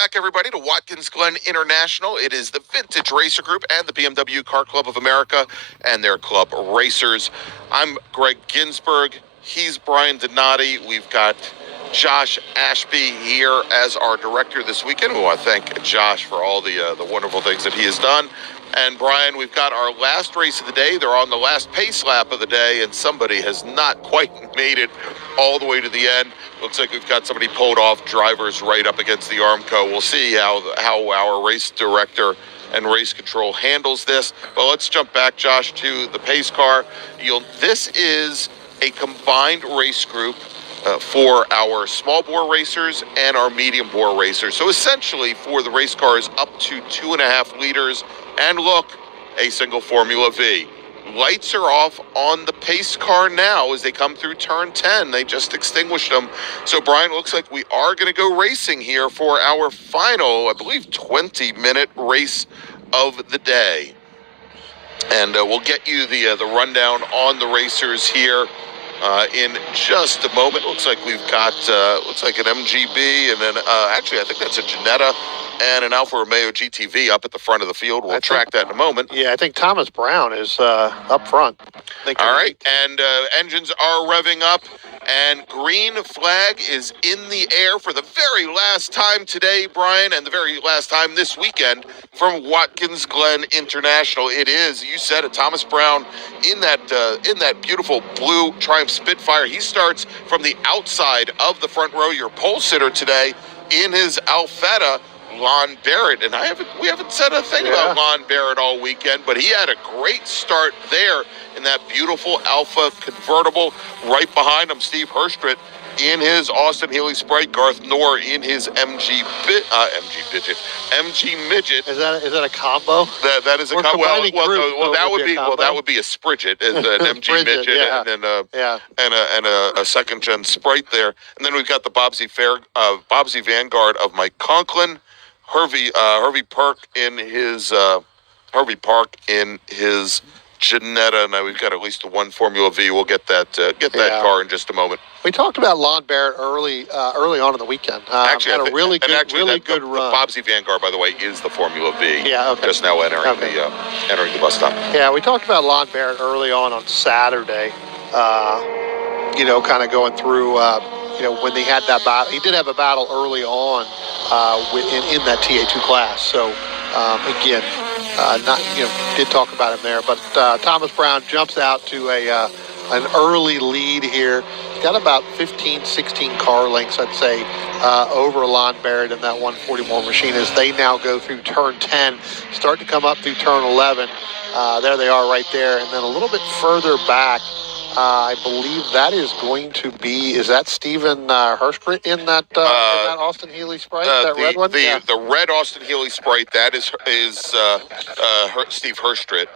back, everybody, to Watkins Glen International. It is the Vintage Racer Group and the BMW Car Club of America and their club racers. I'm Greg Ginsberg. He's Brian Donati. We've got Josh Ashby here as our director this weekend. We want to thank Josh for all the wonderful things that he has done. And Brian, we've got our last race of the day. They're on the last pace lap of the day, and somebody has not quite made it all the way to the end. Looks like we've got somebody pulled off, drivers right up against the Armco. We'll see how our race director and race control handles this. But let's jump back, Josh, to the pace car. This is a combined race group for our small bore racers and our medium bore racers. So essentially for the race cars up to 2.5 liters, and look, a single Formula V. Lights are off on the pace car now as they come through turn 10. They just extinguished them. So, Brian, looks like we are going to go racing here for our final, I believe, 20-minute race of the day. And we'll get you the rundown on the racers here in just a moment. Looks like we've got looks like an MGB, and then actually I think that's a Ginetta and an Alfa Romeo GTV up at the front of the field. We'll track that in a moment. Yeah, I think Thomas Brown is up front. All right, and engines are revving up, and green flag is in the air for the very last time today, Brian, and the very last time this weekend from Watkins Glen International. It is, you said it, Thomas Brown in that beautiful blue Triumph Spitfire. He starts from the outside of the front row. Your pole sitter today in his Alfetta, Lon Barrett, and we haven't said a thing about Lon Barrett all weekend, but he had a great start there in that beautiful Alfa convertible. Right behind him, Steve Herstrit in his Austin Healey Sprite, Garth Knorr in his MG Midget. Is that a combo? That is a combo. Well, that would be a Spridget, an MG Midget, and a second gen Sprite there. And then we've got the Bobsy Vanguard of Mike Conklin. Hervey Park in his Ginetta, and we've got at least one Formula V. We'll get that car in just a moment. We talked about Lon Barrett early on in the weekend. Actually, had a really good run. The Bobsy Vanguard, by the way, is the Formula V. Yeah, okay. Just now entering the bus stop. Yeah, we talked about Lon Barrett early on Saturday. Kind of going through. When they had that battle, he did have a battle early on in that TA2 class. So again, did talk about him there. But Thomas Brown jumps out to an early lead here. He's got about 15, 16 car lengths, I'd say, over Lon Barrett in that 141 machine as they now go through turn 10, start to come up through turn 11. There they are right there. And then a little bit further back, I believe that is going to be, is that Stephen Herstrit in that Austin Healey Sprite, that red one? The red Austin Healey Sprite, that is Steve Herstrit.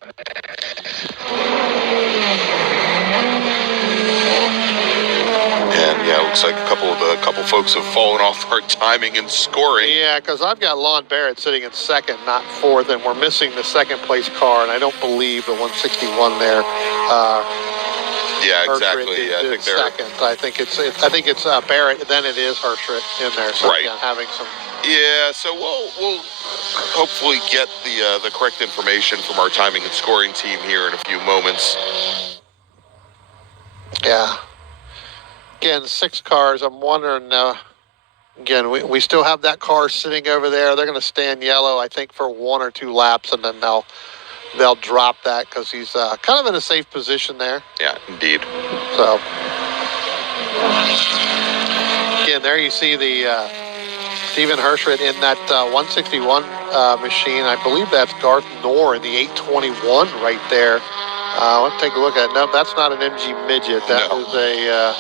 And yeah, it looks like a couple folks have fallen off our timing and scoring. Yeah, because I've got Lon Barrett sitting in second, not fourth, and we're missing the second place car, and I don't believe the 161 there. Yeah, exactly. Yeah, I think they're second. I think it's Barrett. Then it is Herstrit in there. So right. Again, having some. Yeah, so we'll hopefully get the correct information from our timing and scoring team here in a few moments. Yeah. Again, 6 cars. I'm wondering. Again, we still have that car sitting over there. They're going to stand yellow, I think, for 1 or 2 laps, and then they'll drop that because he's kind of in a safe position there. Yeah, indeed. So, again, there you see the Stephen Herstrit in that 161 machine. I believe that's Garth Knorr in the 821 right there. Let's take a look at it. No, that's not an MG Midget. That was a...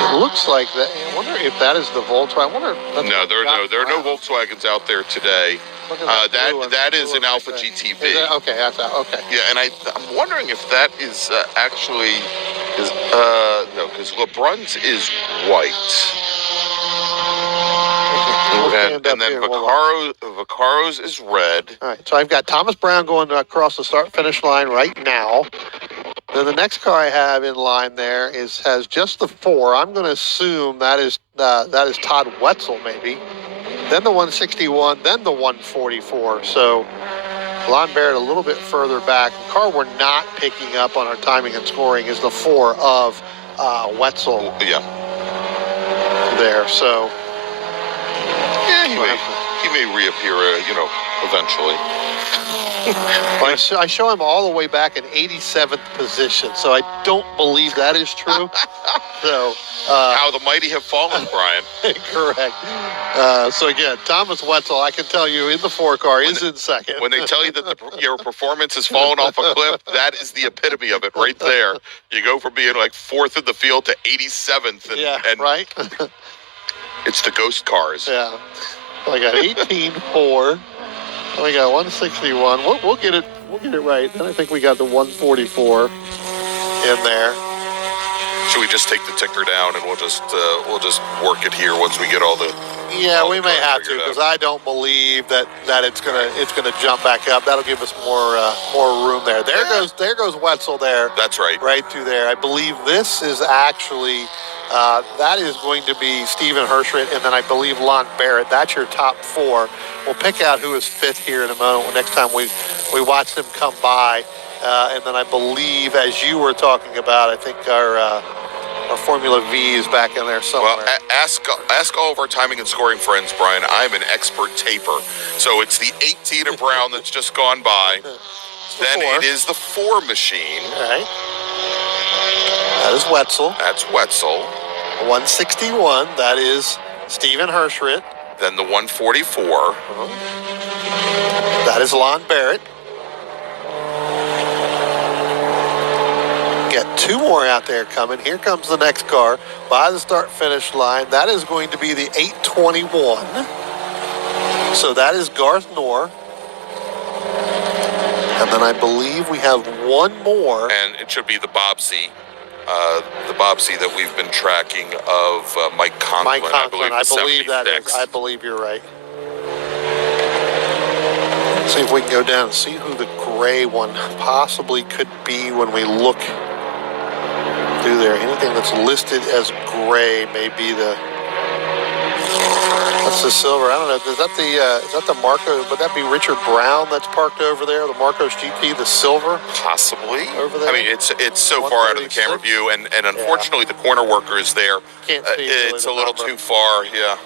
it looks like that. I wonder if that is the Volkswagen. No, there are no Volkswagens out there today. That is an Alfa GTV. Okay, that's okay. Yeah, and I'm wondering if that is actually because LeBrun's is white. And then Vaccaro's is red. All right, so I've got Thomas Brown going across the start-finish line right now. Then the next car I have in line there has just the 4. I'm going to assume that is Todd Wetzel maybe. Then the 161, then the 144. So Lon Barrett a little bit further back. The car we're not picking up on our timing and scoring is the 4 of Wetzel. Yeah. There. So yeah, he may reappear, eventually. Well, I show him all the way back in 87th position, so I don't believe that is true. So how the mighty have fallen, Brian. Correct. So again, Thomas Wetzel, I can tell you, in the 4 car is in second. When they tell you that your performance has fallen off a cliff, that is the epitome of it right there. You go from being like 4th in the field to 87th, and right. It's the ghost cars. Yeah. I got 18.4. We got 161. We'll get it. We'll get it right. Then I think we got the 144 in there. Should we just take the ticker down and we'll just work it here once we get all the? Yeah, we may have to, because I don't believe that it's gonna jump back up. That'll give us more room there. There goes Wetzel there. That's right. Right through there. I believe this is actually. That is going to be Stephen Hershrit, and then I believe Lon Barrett. That's your top 4. We'll pick out who is 5th here in a moment. Next time we watch them come by, and then I believe, as you were talking about, I think our Formula V is back in there somewhere. Well, ask all of our timing and scoring friends, Brian. I'm an expert taper, so it's the 18 of Brown that's just gone by. Then it is the 4 machine. All right. That is Wetzel. That's Wetzel. 161, that is Stephen Hershrit. Then the 144. That is Lon Barrett. Get 2 more out there coming. Here comes the next car by the start-finish line. That is going to be the 821. So that is Garth Knorr. And then I believe we have 1 more. And it should be the Bobsey. The Bobsey that we've been tracking of Mike Conklin. I believe that is. I believe you're right. See if we can go down and see who the gray one possibly could be when we look through there. Anything that's listed as gray may be the. That's the silver. I don't know. Is that the Marco? Would that be Richard Brown that's parked over there? The Marcos GT, the silver? Possibly. Over there? I mean, it's so far out of the camera view, and unfortunately the corner worker is there. Can't see it's a little too far, yeah.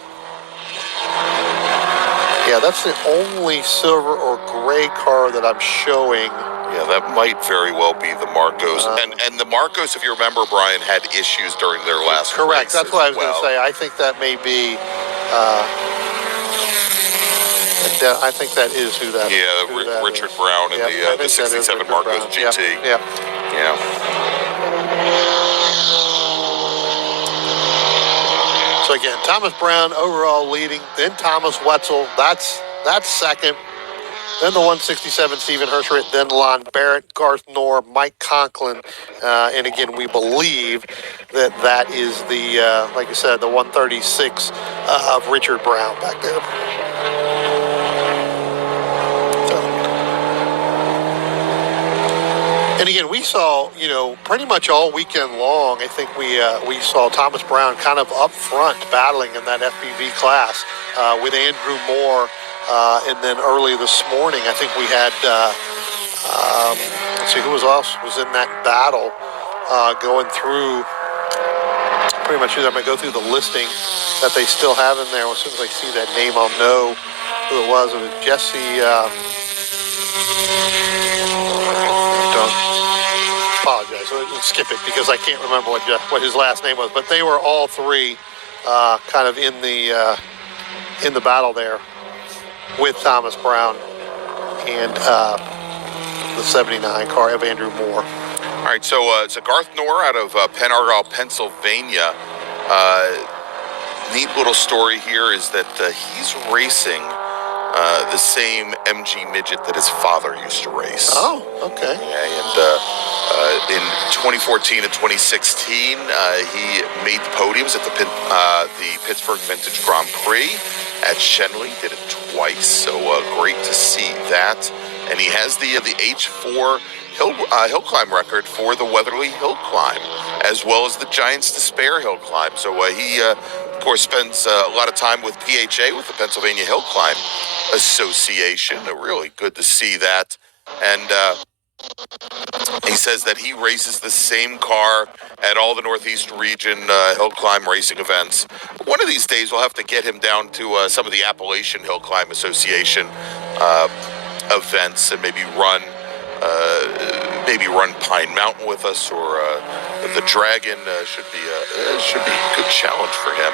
Yeah, that's the only silver or gray car that I'm showing. Yeah, that might very well be the Marcos. And the Marcos, if you remember, Brian, had issues during their last Correct. race. That's what I was going to say. I think that may be. I think that is who that is. Yeah, Richard Brown and the 67 Marcos GT. Yeah. So again, Thomas Brown overall leading, then Thomas Wetzel, that's second. Then the 167, Stephen Hershrit, then Lon Barrett, Garth Knorr, Mike Conklin, and again, we believe that is the, like I said, the 136 of Richard Brown back there. And again, we saw, pretty much all weekend long, I think we saw Thomas Brown kind of up front battling in that FPV class with Andrew Moore. And then early this morning, I think we had, let's see, who else was in that battle going through, pretty much, I'm going to go through the listing that they still have in there. As soon as I see that name, I'll know who it was. It was Jesse, apologize, I'll skip it because I can't remember what his last name was, but they were all 3 kind of in the battle there with Thomas Brown and the 79 car of Andrew Moore. All right, so Garth Knorr out of Penn Argyle, Pennsylvania. Neat little story here is that he's racing the same MG Midget that his father used to race. Oh, okay. Yeah, and in 2014 and 2016, he made the podiums at the Pittsburgh Vintage Grand Prix at Shenley. Did it twice, so great to see that. And he has the H4 hill climb record for the Weatherly Hill Climb, as well as the Giants Despair Hill Climb. So he, of course, spends a lot of time with PHA, with the Pennsylvania Hill Climb Association. Really good to see that. And he says that he races the same car at all the Northeast region hill climb racing events. One of these days, we'll have to get him down to some of the Appalachian Hill Climb Association events and maybe run Pine Mountain with us, or the Dragon should be a good challenge for him.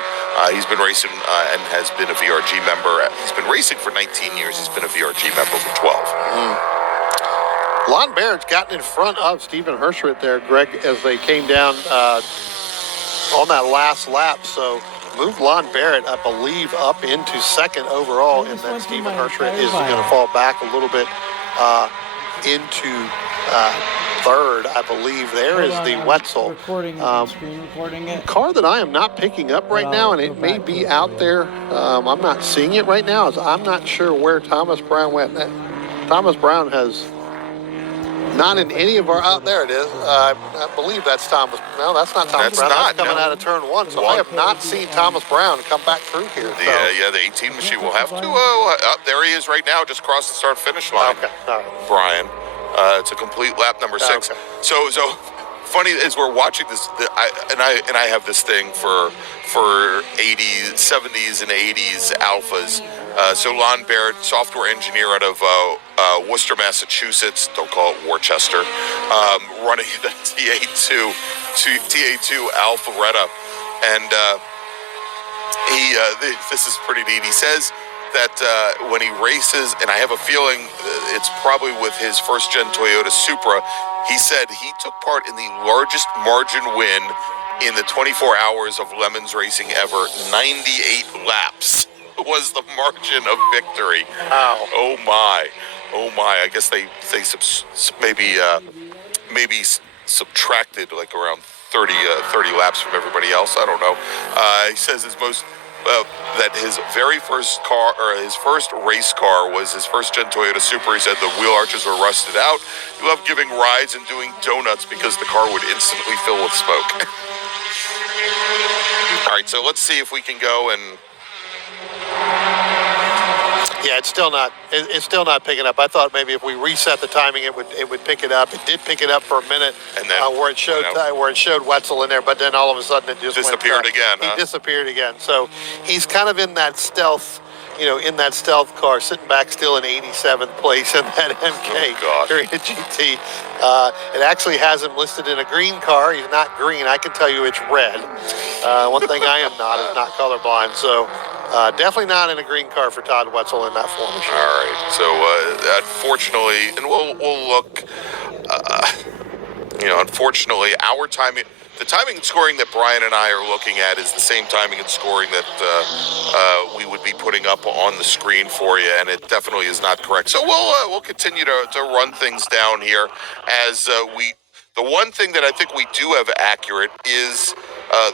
He's been racing and has been a VRG member. He's been racing for 19 years. He's been a VRG member for 12. Lon Barrett's gotten in front of Stephen Hershret there, Greg, as they came down on that last lap. So moved Lon Barrett, I believe, up into second overall, and then Stephen Hershret is going to fall back a little bit into third, I believe. There is the Wetzel car that I am not picking up right now, and it may be out there. I'm not seeing it right now, as I'm not sure where Thomas Brown went. Thomas Brown has not in any of our, out there it is. I believe that's Thomas. No, that's not Thomas Brown. That's coming out of turn one. So I have not seen Thomas Brown come back through here. The 18 machine will have to. There he is right now, just crossed the start-finish line. Okay, all right. Brian. It's a complete lap number 6. Okay. So funny as we're watching this, I have this thing for 80s, 70s, and 80s alphas. So Lon Barrett, software engineer out of Worcester, Massachusetts, don't call it Worcester, running the TA2 Alpharetta, and this is pretty neat. He says that when he races, and I have a feeling it's probably with his first-gen Toyota Supra, he said he took part in the largest margin win in the 24 hours of Lemons racing ever. 98 laps was the margin of victory. Wow. Oh my. I guess they maybe subtracted like around 30 laps from everybody else. I don't know. He says that his very first car, or his first race car, was his first-gen Toyota Supra. He said the wheel arches were rusted out. He loved giving rides and doing donuts because the car would instantly fill with smoke. All right, so let's see if we can go and... Yeah, it's still not picking up. I thought maybe if we reset the timing, it would pick it up. It did pick it up for a minute, and then where it showed Wetzel in there, but then all of a sudden it just disappeared again. He disappeared again. So he's kind of in that stealth, car, sitting back still in 87th place in that MK Area GT. It actually has him listed in a green car. He's not green. I can tell you it's red. One thing I am not is not colorblind. So. Definitely not in a green car for Todd Wetzel in that form. All right. So, unfortunately, and we'll look, unfortunately, our timing, the timing and scoring that Brian and I are looking at is the same timing and scoring that we would be putting up on the screen for you, and it definitely is not correct. So we'll continue to run things down here as the one thing that I think we do have accurate is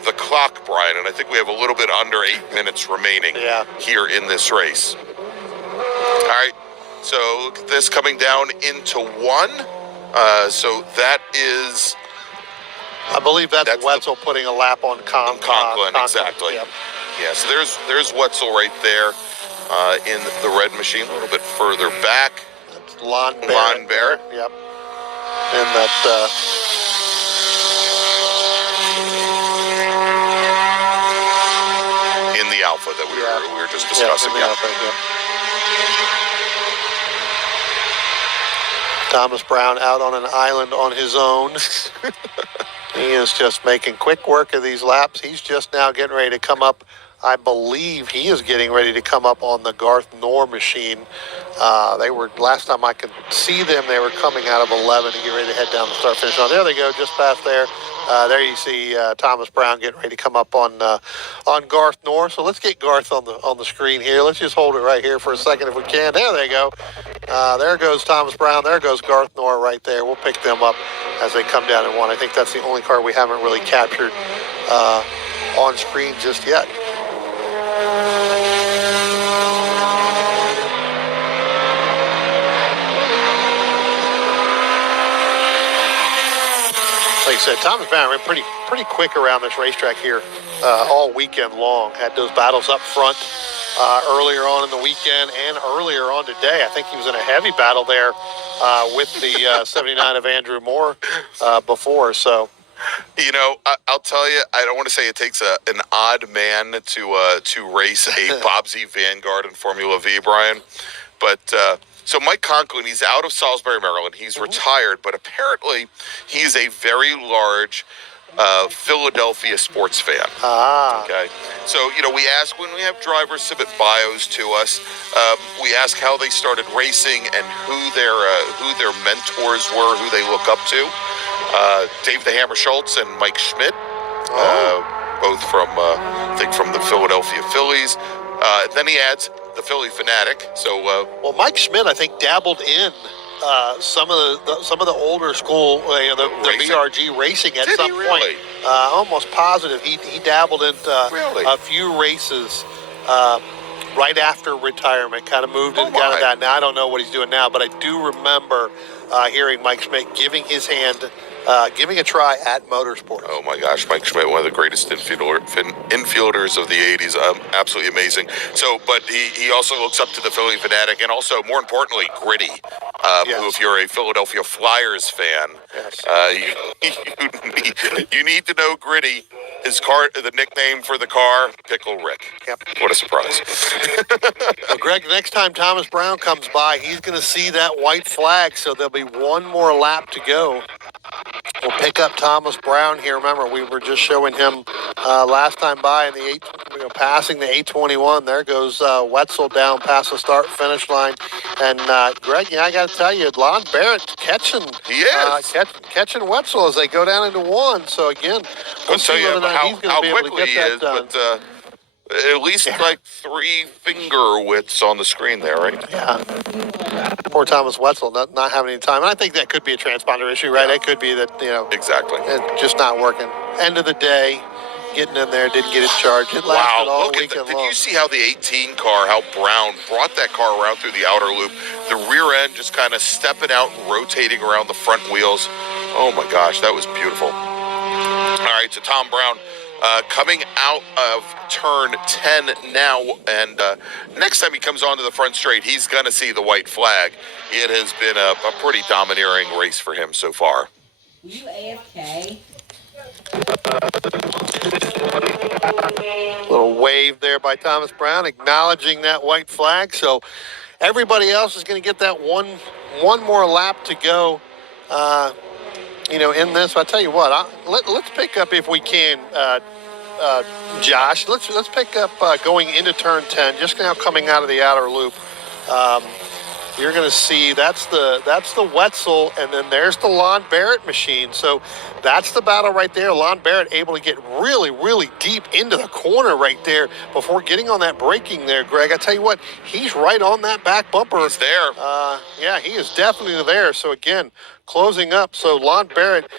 the clock, Brian, and I think we have a little bit under 8 minutes remaining here in this race. All right, so look at this coming down into 1. So that is... I believe that's Wetzel putting a lap on Conklin, exactly. Yep. Yeah, so there's Wetzel right there in the red machine, a little bit further back. That's Lon Barrett. Yep. And that... in the Alpha that we were just discussing. Thomas Brown out on an island on his own. He is just making quick work of these laps. He's just now getting ready to come up. I believe he is getting ready to come up on the Garth Knorr machine. They were, last time I could see them, they were coming out of 11 to get ready to head down the start-finish line. There they go, just past there. There you see Thomas Brown getting ready to come up on Garth Knorr. So let's get Garth on the screen here. Let's just hold it right here for a second if we can. There they go. There goes Thomas Brown. There goes Garth Knorr right there. We'll pick them up as they come down in 1. I think that's the only car we haven't really captured on screen just yet. said, Thomas Brown ran pretty quick around this racetrack here all weekend long. Had those battles up front earlier on in the weekend and earlier on today. I think he was in a heavy battle there with the 79 of Andrew Moore before. So, you know, I'll tell you, I don't want to say it takes an odd man to race a Bobsey Vanguard in Formula V, Brian, but so Mike Conklin, he's out of Salisbury, Maryland. He's retired, but apparently he's a very large Philadelphia sports fan. Okay. So, you know, we ask when we have drivers submit bios to us, we ask how they started racing and who their mentors were, who they look up to. Dave the Hammer Schultz and Mike Schmidt, both from, I think from the Philadelphia Phillies. Then he adds the Philly Fanatic. So, well, Mike Schmidt, I think, dabbled in some of the older school, the VRG racing at some point. Almost positive he dabbled into a few races right after retirement. Kind of moved into that. Now I don't know what he's doing now, but I do remember hearing Mike Schmidt giving his hand. Giving a try at motorsports. Oh my gosh, Mike Schmidt, one of the greatest infielders of the 80s. Absolutely amazing. So, but he also looks up to the Philly Fanatic and also, more importantly, Gritty, who, if you're a Philadelphia Flyers fan, you need to know Gritty. His car, the nickname for the car, Pickle Rick. Yep. What a surprise. Well, Greg, next time Thomas Brown comes by, he's going to see that white flag, so there'll be one more lap to go. We'll pick up Thomas Brown here. Remember, we were just showing him last time by in the passing the 821. There goes Wetzel down past the start-finish line. And, Greg, I got to tell you, Lon Barrett catching Wetzel as they go down into one. So, again, we'll see whether or not he's going to be able to get that done. But, at least like 3 finger widths on the screen there, right? Yeah. Poor Thomas Wetzel not having any time. And I think that could be a transponder issue, right? It could be that, Exactly. It's just not working. End of the day, getting in there, didn't get it charged. It lasted all weekend long. Did you see how the 18 car, how Brown brought that car around through the outer loop? The rear end just kind of stepping out and rotating around the front wheels. Oh my gosh, that was beautiful. All right, so Tom Brown coming out of turn 10 now, and next time he comes onto the front straight, he's going to see the white flag. It has been a pretty domineering race for him so far. Were you AFK? Little wave there by Thomas Brown, acknowledging that white flag. So everybody else is going to get that one more lap to go. In this, I tell you what, let's pick up if we can, Josh. Let's pick up going into turn 10, just now coming out of the outer loop. You're going to see that's the Wetzel, and then there's the Lon Barrett machine. So that's the battle right there. Lon Barrett able to get really, really deep into the corner right there before getting on that braking there, Greg. I tell you what, he's right on that back bumper. He's there. He is definitely there. So again, closing up. So Lon Barrett,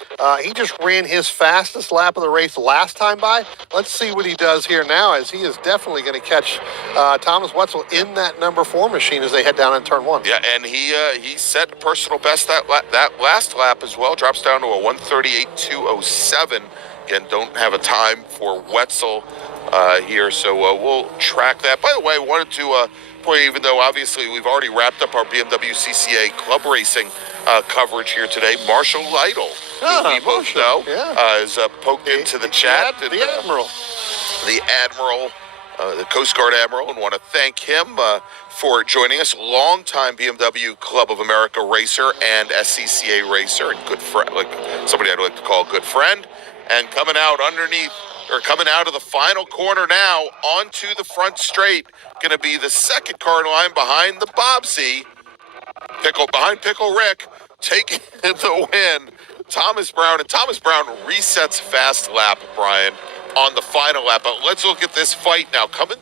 he just ran his fastest lap of the race last time by. Let's see what he does here now, as he is definitely going to catch Thomas Wetzel in that number 4 machine as they head down in turn 1. Yeah, and he set a personal best that last lap as well. Drops down to a 1:38.207. Again, don't have a time for Wetzel here, so we'll track that. By the way, I wanted to point, even though obviously we've already wrapped up our BMW CCA club racing coverage here today, Marshall Lytle, who we both know, is poked into the chat. The Admiral. The Admiral, the Coast Guard Admiral, and want to thank him for joining us. Longtime BMW Club of America racer and SCCA racer, and good friend, like somebody I'd like to call a good friend. And coming out coming out of the final corner now onto the front straight, going to be the second car line behind the Bobsey. Behind Pickle Rick, taking the win. Thomas Brown resets fast lap, Brian, on the final lap. But let's look at this fight now. Coming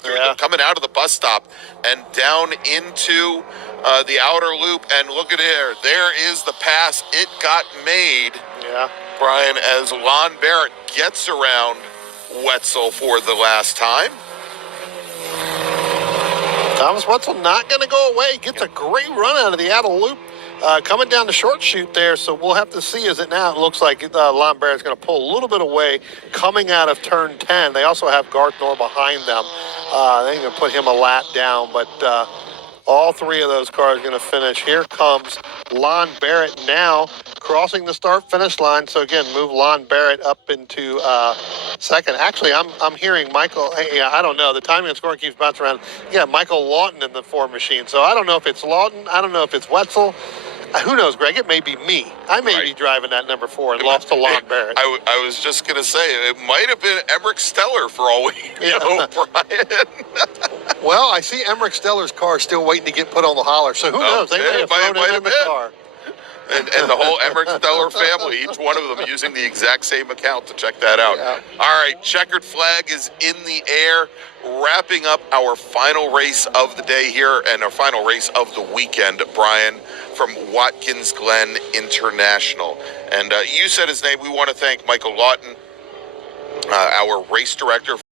out of the bus stop and down into the outer loop. And look at here. There is the pass. It got made. Yeah. Brian, as Lon Barrett gets around Wetzel for the last time. Thomas Wetzel not going to go away. Gets a great run out of the outer loop coming down the short chute there, so we'll have to see. As it now, it looks like Lon Barrett's going to pull a little bit away coming out of turn 10. They also have Garth Knorr behind them. They're going to put him a lap down, but all three of those cars are going to finish. Here comes Lon Barrett now crossing the start-finish line. So again, move Lon Barrett up into second. Actually, I'm hearing Michael. Yeah, I don't know. The timing and scoring keeps bouncing around. Yeah, Michael Lawton in the Ford machine. So I don't know if it's Lawton. I don't know if it's Wetzel. Who knows, Greg? It may be me. I may be driving that number 4 and lost to Lon Barrett. I was just going to say, it might have been Emmerich Steller for all we know, Brian. Well, I see Emmerich Steller's car still waiting to get put on the hauler, so who knows? They may have thrown it in the car. And the whole Emmerich Steller family, each one of them using the exact same account to check that out. Yeah. All right, checkered flag is in the air, wrapping up our final race of the day here and our final race of the weekend, Brian, from Watkins Glen International. And you said his name. We want to thank Michael Lawton, our race director,